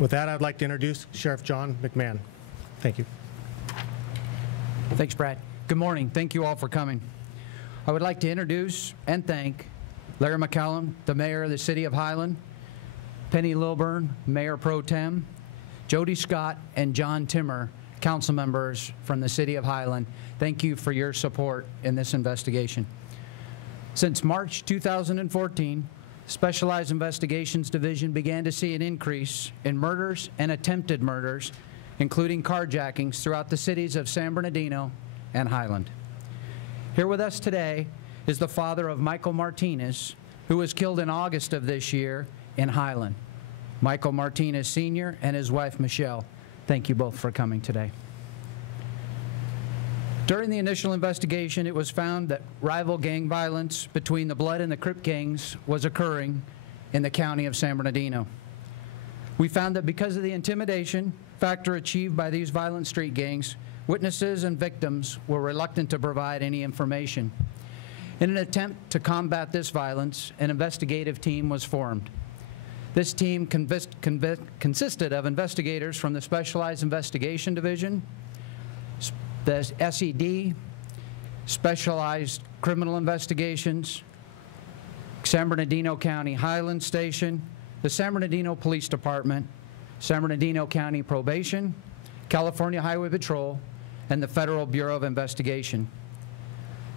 With that, I'd like to introduce Sheriff John McMahon. Thank you. Thanks, Brad. Good morning. Thank you all for coming. I would like to introduce and thank Larry McCallum, the Mayor of the City of Highland, Penny Lilburn, Mayor Pro Tem, Jody Scott, and John Timmer, council members from the City of Highland. Thank you for your support in this investigation. Since March 2014, Specialized Investigations Division began to see an increase in murders and attempted murders, including carjackings throughout the cities of San Bernardino and Highland. Here with us today is the father of Michael Martinez, who was killed in August of this year in Highland. Michael Martinez Sr. and his wife Michelle. Thank you both for coming today. During the initial investigation, it was found that rival gang violence between the Blood and the Crip gangs was occurring in the County of San Bernardino. We found that because of the intimidation factor achieved by these violent street gangs, witnesses and victims were reluctant to provide any information. In an attempt to combat this violence, an investigative team was formed. This team consisted of investigators from the Specialized Investigation Division, the SED, Specialized Criminal Investigations, San Bernardino County Highland Station, the San Bernardino Police Department, San Bernardino County Probation, California Highway Patrol, and the Federal Bureau of Investigation.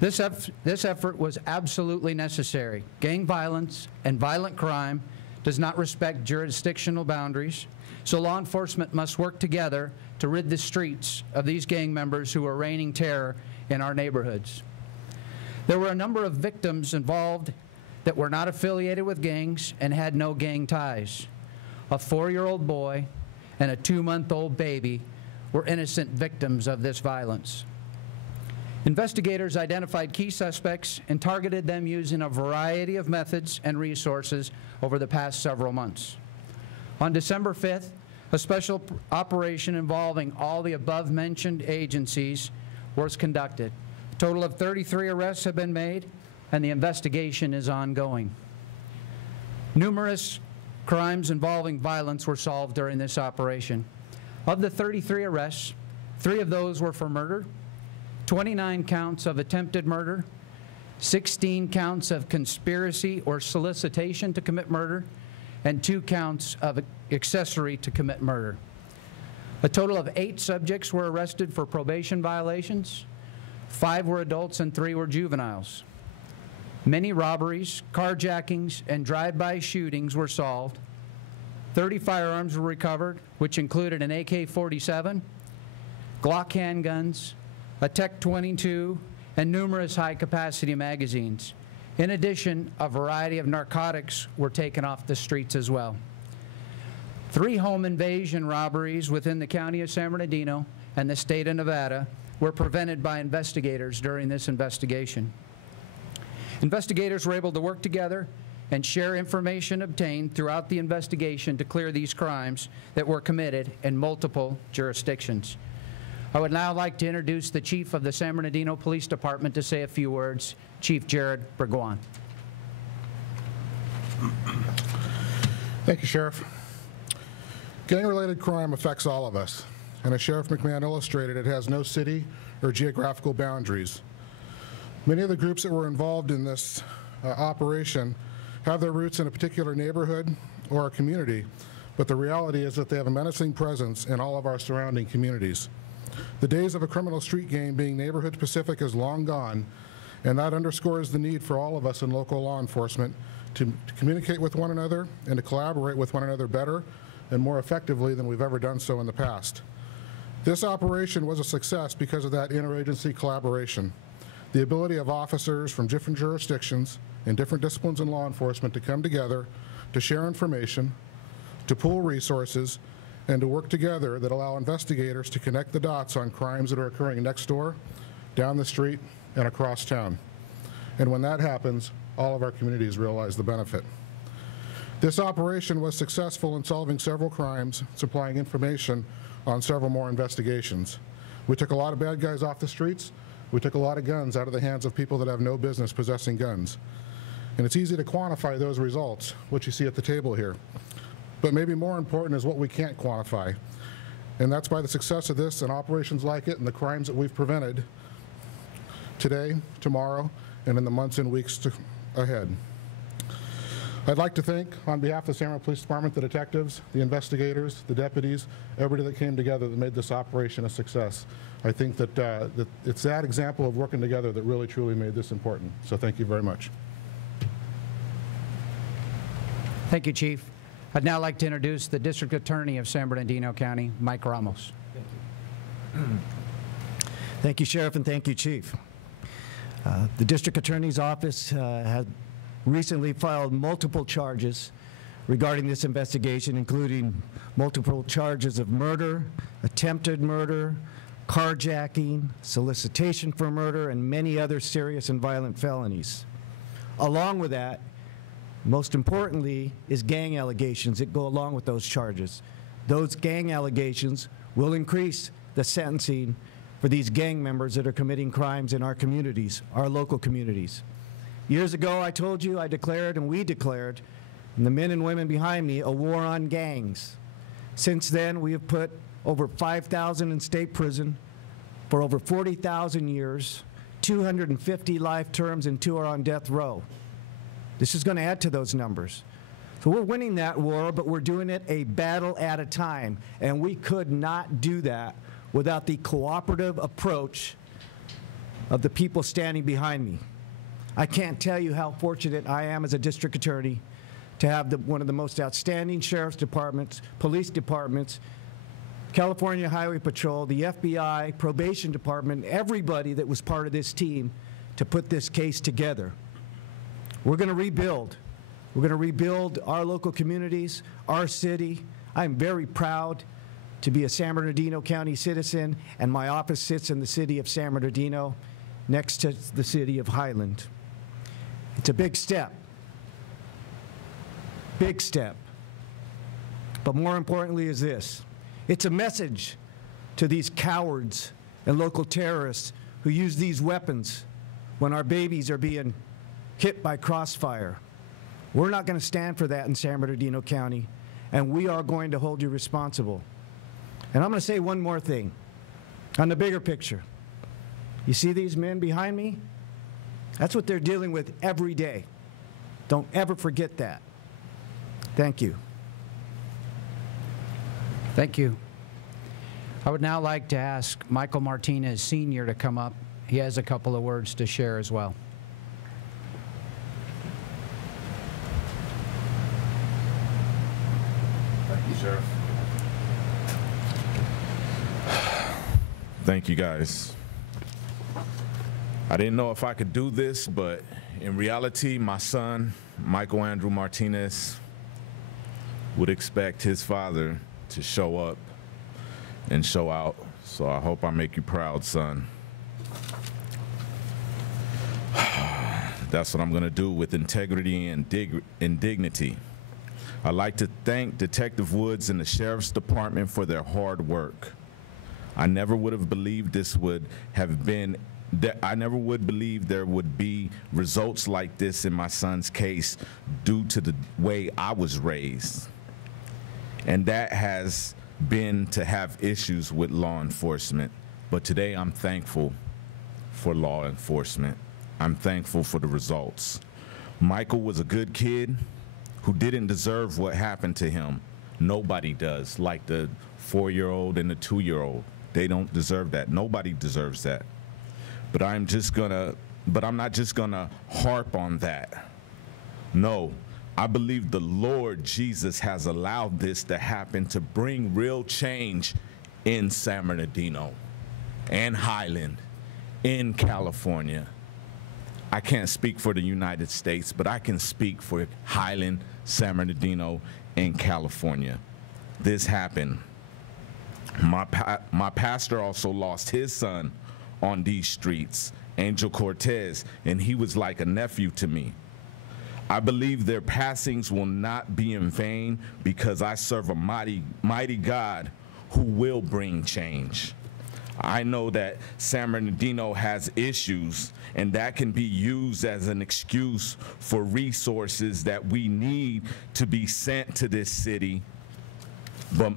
This effort was absolutely necessary. Gang violence and violent crime does not respect jurisdictional boundaries, so law enforcement must work together to rid the streets of these gang members who are reigning terror in our neighborhoods. There were a number of victims involved that were not affiliated with gangs and had no gang ties. A 4-year-old boy and a 2-month-old baby were innocent victims of this violence. Investigators identified key suspects and targeted them using a variety of methods and resources over the past several months. On December 5th, a special operation involving all the above-mentioned agencies was conducted. A total of 33 arrests have been made, and the investigation is ongoing. Numerous crimes involving violence were solved during this operation. Of the 33 arrests, 3 of those were for murder, 29 counts of attempted murder, 16 counts of conspiracy or solicitation to commit murder, and 2 counts of accessory to commit murder. A total of 8 subjects were arrested for probation violations. 5 were adults and 3 were juveniles. Many robberies, carjackings, and drive-by shootings were solved. 30 firearms were recovered, which included an AK-47, Glock handguns, a Tech-22, and numerous high-capacity magazines. In addition, a variety of narcotics were taken off the streets as well. 3 home invasion robberies within the County of San Bernardino and the state of Nevada were prevented by investigators during this investigation. Investigators were able to work together and share information obtained throughout the investigation to clear these crimes that were committed in multiple jurisdictions. I would now like to introduce the Chief of the San Bernardino Police Department to say a few words, Chief Jared Burgoyne. Thank you, Sheriff. Gang-related crime affects all of us, and as Sheriff McMahon illustrated, it has no city or geographical boundaries. Many of the groups that were involved in this operation have their roots in a particular neighborhood or a community, but the reality is that they have a menacing presence in all of our surrounding communities. The days of a criminal street gang being neighborhood specific is long gone, and that underscores the need for all of us in local law enforcement to communicate with one another and to collaborate with one another better and more effectively than we've ever done so in the past. This operation was a success because of that interagency collaboration. The ability of officers from different jurisdictions and different disciplines in law enforcement to come together, to share information, to pool resources, and to work together that allow investigators to connect the dots on crimes that are occurring next door, down the street, and across town. And when that happens, all of our communities realize the benefit. This operation was successful in solving several crimes, supplying information on several more investigations. We took a lot of bad guys off the streets. We took a lot of guns out of the hands of people that have no business possessing guns. And it's easy to quantify those results, what you see at the table here. But maybe more important is what we can't quantify. And that's by the success of this and operations like it and the crimes that we've prevented today, tomorrow, and in the months and weeks ahead. I'd like to thank, on behalf of the San Bernardino Police Department, the detectives, the investigators, the deputies, everybody that came together that made this operation a success. I think that, that it's that example of working together that really, truly made this important. So thank you very much. Thank you, Chief. I'd now like to introduce the District Attorney of San Bernardino County, Mike Ramos. Thank you, Sheriff, and thank you, Chief. The District Attorney's Office has recently filed multiple charges regarding this investigation, including multiple charges of murder, attempted murder, carjacking, solicitation for murder, and many other serious and violent felonies. Along with that, most importantly, is gang allegations that go along with those charges. Those gang allegations will increase the sentencing for these gang members that are committing crimes in our communities, our local communities. Years ago, I told you, I declared, and we declared, and the men and women behind me, a war on gangs. Since then, we have put over 5,000 in state prison for over 40,000 years, 250 life terms, and 2 are on death row. This is going to add to those numbers. So we're winning that war, but we're doing it a battle at a time, and we could not do that without the cooperative approach of the people standing behind me. I can't tell you how fortunate I am as a district attorney to have one of the most outstanding sheriff's departments, police departments, California Highway Patrol, the FBI, probation department, everybody that was part of this team to put this case together. We're going to rebuild. We're going to rebuild our local communities, our city. I'm very proud to be a San Bernardino County citizen, and my office sits in the city of San Bernardino next to the city of Highland. It's a big step. Big step. But more importantly is this. It's a message to these cowards and local terrorists who use these weapons when our babies are being hit by crossfire. We're not going to stand for that in San Bernardino County, and we are going to hold you responsible. And I'm going to say one more thing. On the bigger picture, you see these men behind me? That's what they're dealing with every day. Don't ever forget that. Thank you. Thank you. I would now like to ask Michael Martinez, Sr. to come up. He has a couple of words to share as well. Thank you, Sheriff. Thank you, guys. I didn't know if I could do this, but in reality, my son, Michael Andrew Martinez, would expect his father to show up and show out. So I hope I make you proud, son. That's what I'm gonna do with integrity and dignity. I'd like to thank Detective Woods and the Sheriff's Department for their hard work. I never would have believed this would have been, I never would believe there would be results like this in my son's case due to the way I was raised. And that has been to have issues with law enforcement. But today I'm thankful for law enforcement. I'm thankful for the results. Michael was a good kid who didn't deserve what happened to him. Nobody does, like the 4-year-old and the 2-year-old. They don't deserve that. Nobody deserves that. But I'm not just gonna harp on that. No, I believe the Lord Jesus has allowed this to happen to bring real change in San Bernardino and Highland, in California. I can't speak for the United States, but I can speak for Highland, San Bernardino, and California. This happened. My pastor also lost his son on these streets, Angel Cortez, and he was like a nephew to me. I believe their passings will not be in vain because I serve a mighty God who will bring change. I know that San Bernardino has issues, and that can be used as an excuse for resources that we need to be sent to this city, but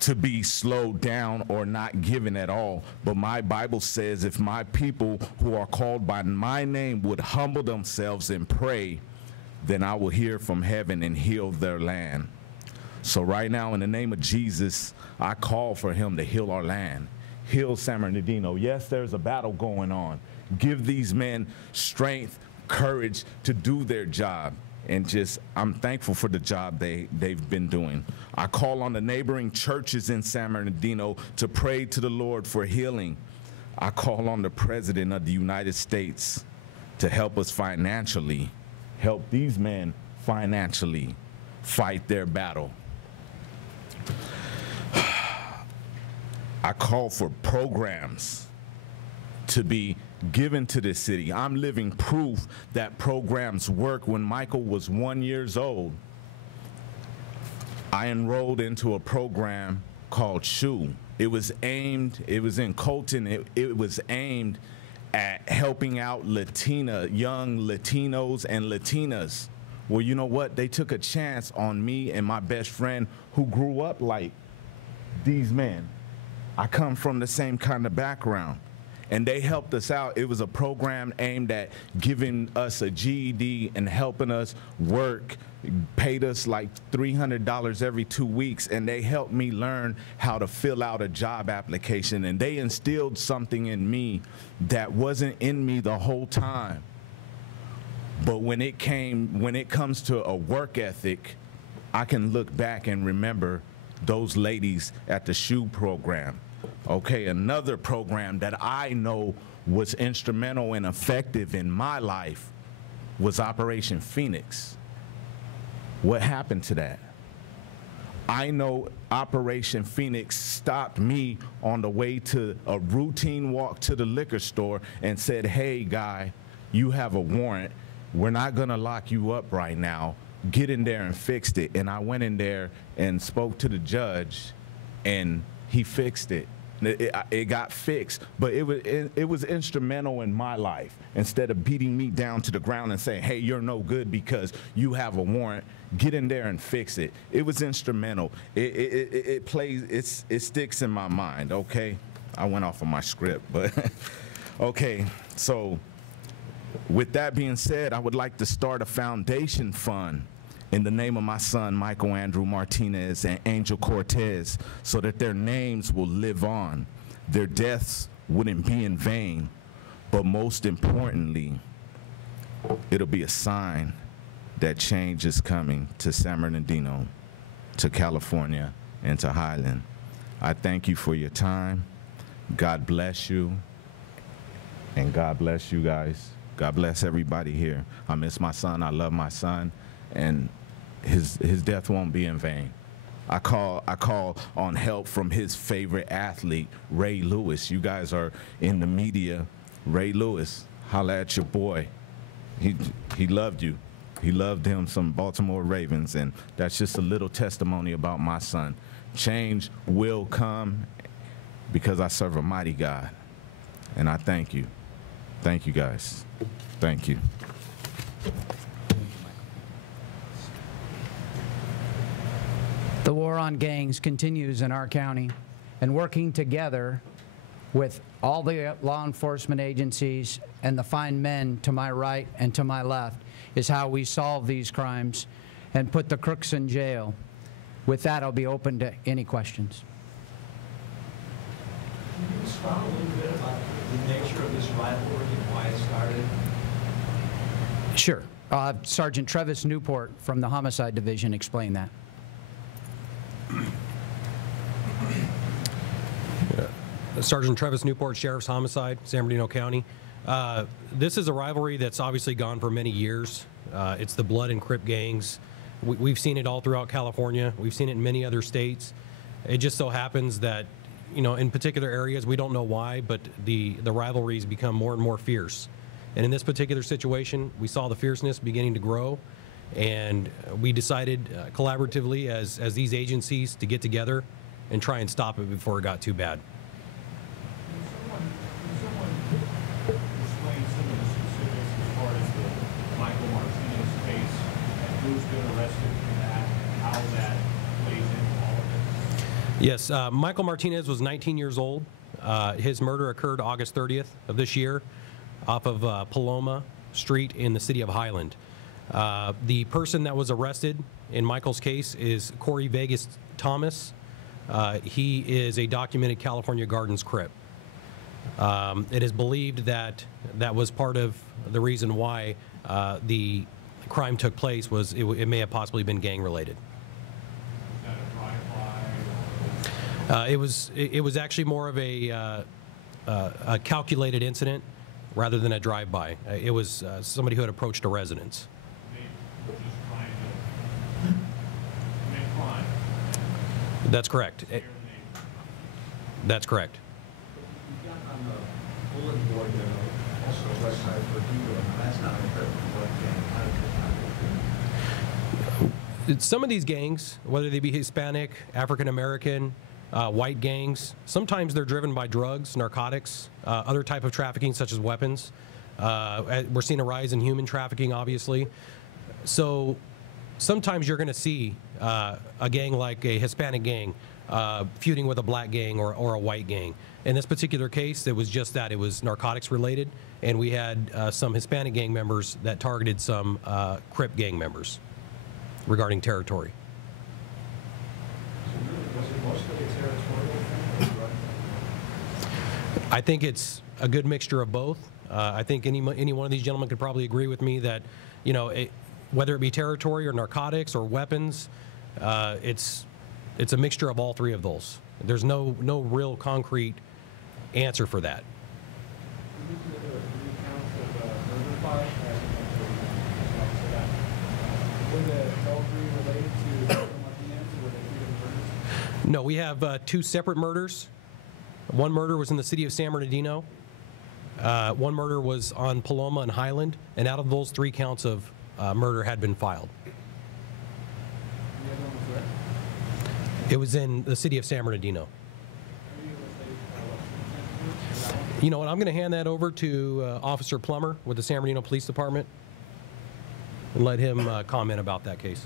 to be slowed down or not given at all. But my Bible says, if my people who are called by my name would humble themselves and pray, then I will hear from heaven and heal their land. So right now, in the name of Jesus, I call for him to heal our land, heal San Bernardino. Yes, there's a battle going on. Give these men strength, courage to do their job. And just, I'm thankful for the job they've been doing. I call on the neighboring churches in San Bernardino to pray to the Lord for healing. I call on the President of the United States to help us financially, help these men financially fight their battle. I call for programs to be given to this city. I'm living proof that programs work. When Michael was 1 year old, I enrolled into a program called SHOE. It was in Colton, it was aimed at helping out young Latinos and Latinas. Well, you know what? They took a chance on me and my best friend who grew up like these men. I come from the same kind of background. And they helped us out. It was a program aimed at giving us a GED and helping us work, paid us like $300 every 2 weeks, and they helped me learn how to fill out a job application. And they instilled something in me that wasn't in me the whole time. But when it comes to a work ethic, I can look back and remember those ladies at the SHOE program. Okay, another program that I know was instrumental and effective in my life was Operation Phoenix. What happened to that? I know Operation Phoenix stopped me on the way to a routine walk to the liquor store and said, hey, guy, you have a warrant. We're not gonna lock you up right now. Get in there and fix it. And I went in there and spoke to the judge, and he fixed it. It got fixed, but it was instrumental in my life. Instead of beating me down to the ground and saying, hey, you're no good because you have a warrant, get in there and fix it. It was instrumental. It sticks in my mind, okay? I went off of my script, but okay. So with that being said, I would like to start a foundation fund in the name of my son, Michael Andrew Martinez and Angel Cortez, so that their names will live on. Their deaths wouldn't be in vain, but most importantly, it'll be a sign that change is coming to San Bernardino, to California, and to Highland. I thank you for your time. God bless you, and God bless you guys. God bless everybody here. I miss my son. I love my son, and his death won't be in vain. I call on help from his favorite athlete, Ray Lewis. You guys are in the media. Ray Lewis, holla at your boy. He loved you. He loved him some Baltimore Ravens, and that's just a little testimony about my son. Change will come because I serve a mighty God, and I thank you. Thank you, guys. Thank you. The war on gangs continues in our county, and working together with all the law enforcement agencies and the fine men to my right and to my left is how we solve these crimes and put the crooks in jail. With that, I'll be open to any questions. Can you expound a little bit about the nature of this rivalry and why it started? Sure. Sergeant Travis Newport from the Homicide Division explained that. Sergeant Travis Newport, Sheriff's Homicide, San Bernardino County. This is a rivalry that's obviously gone for many years. It's the Blood and Crip gangs. We've seen it all throughout California. We've seen it in many other states. It just so happens that, you know, in particular areas, we don't know why, but the rivalries become more and more fierce. And in this particular situation, we saw the fierceness beginning to grow, and we decided collaboratively as these agencies to get together and try and stop it before it got too bad. Yes, Michael Martinez was 19 years old. His murder occurred August 30th of this year off of Paloma Street in the city of Highland. The person that was arrested in Michael's case is Corey Vegas Thomas. He is a documented California Gardens Crip. It is believed that that was part of the reason why the crime took place was it may have possibly been gang related. It was actually more of a calculated incident rather than a drive-by. It was somebody who had approached a residence. That's correct. That's correct. You've got on the bulletin board there also West Side Bernardino. That's not a Crip. Some of these gangs, whether they be Hispanic, African American, white gangs, sometimes they're driven by drugs, narcotics, other type of trafficking such as weapons. We're seeing a rise in human trafficking, obviously. So sometimes you're going to see a gang like a Hispanic gang feuding with a black gang or a white gang. In this particular case, it was just that. It was narcotics related, and we had some Hispanic gang members that targeted some Crip gang members regarding territory. Was it mostly a territorial thing? I think it's a good mixture of both. I think any one of these gentlemen could probably agree with me that, you know, whether it be territory or narcotics or weapons, it's a mixture of all three of those. There's no real concrete answer for that. No, we have two separate murders. One murder was in the city of San Bernardino. One murder was on Paloma and Highland, and out of those 3 counts of murder had been filed. It was in the city of San Bernardino. You know what, I'm going to hand that over to Officer Plummer with the San Bernardino Police Department and let him comment about that case.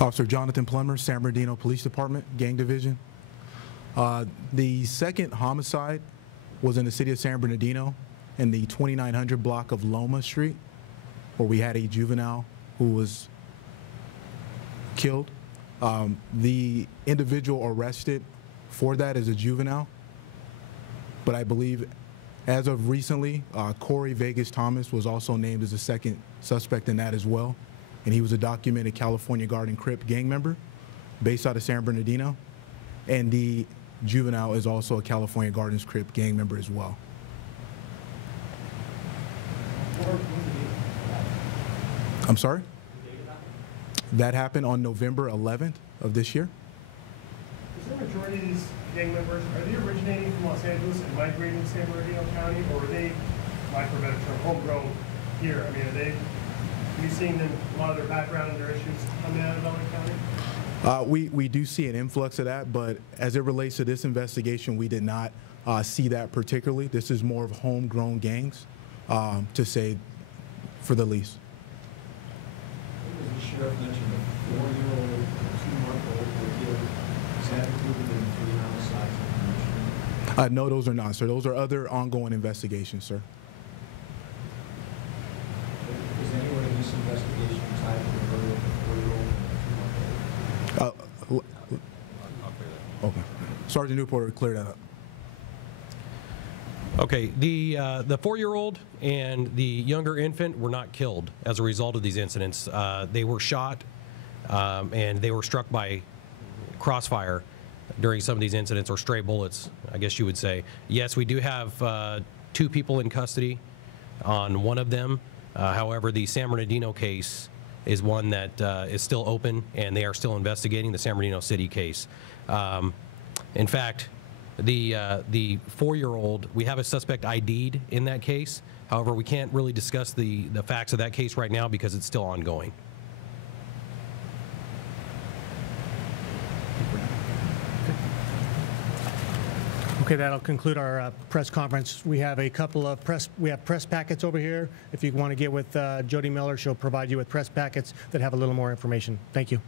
Officer Jonathan Plummer, San Bernardino Police Department, Gang Division. The second homicide was in the city of San Bernardino in the 2900 block of Loma Street, where we had a juvenile who was killed. The individual arrested for that is a juvenile, but I believe as of recently, Corey Vegas Thomas was also named as a second suspect in that as well. And he was a documented California Garden Crip gang member based out of San Bernardino. And the juvenile is also a California Gardens Crip gang member as well. I'm sorry? That happened on November 11th of this year. Is the majority of these gang members, are they originating from Los Angeles and migrating to San Bernardino County, or are they, like for a better term, homegrown here? I mean, are you seeing them, a lot of their background and their issues coming out of Delmann County? We do see an influx of that, but as it relates to this investigation, we did not see that particularly. This is more of homegrown gangs, to say for the least. The sheriff mentioned a 4-year-old and a 2-month-old were killed. Is that included in the 3 homicides? No, those are not, sir. Those are other ongoing investigations, sir. Is anyone in this investigation tied to the murder of a 4-year-old and a 2-month-old? Okay. Sergeant Newport, clear that up. Okay, the 4-year-old and the younger infant were not killed as a result of these incidents. They were shot and they were struck by crossfire during some of these incidents, or stray bullets, I guess you would say. Yes, we do have 2 people in custody on one of them. However, the San Bernardino case is one that is still open, and they are still investigating the San Bernardino City case. In fact, the 4-year-old, we have a suspect ID'd in that case. However, we can't really discuss the facts of that case right now because it's still ongoing. Okay, that'll conclude our press conference. We have a couple of press packets over here. If you want to get with Jody Miller, she'll provide you with press packets that have a little more information. Thank you.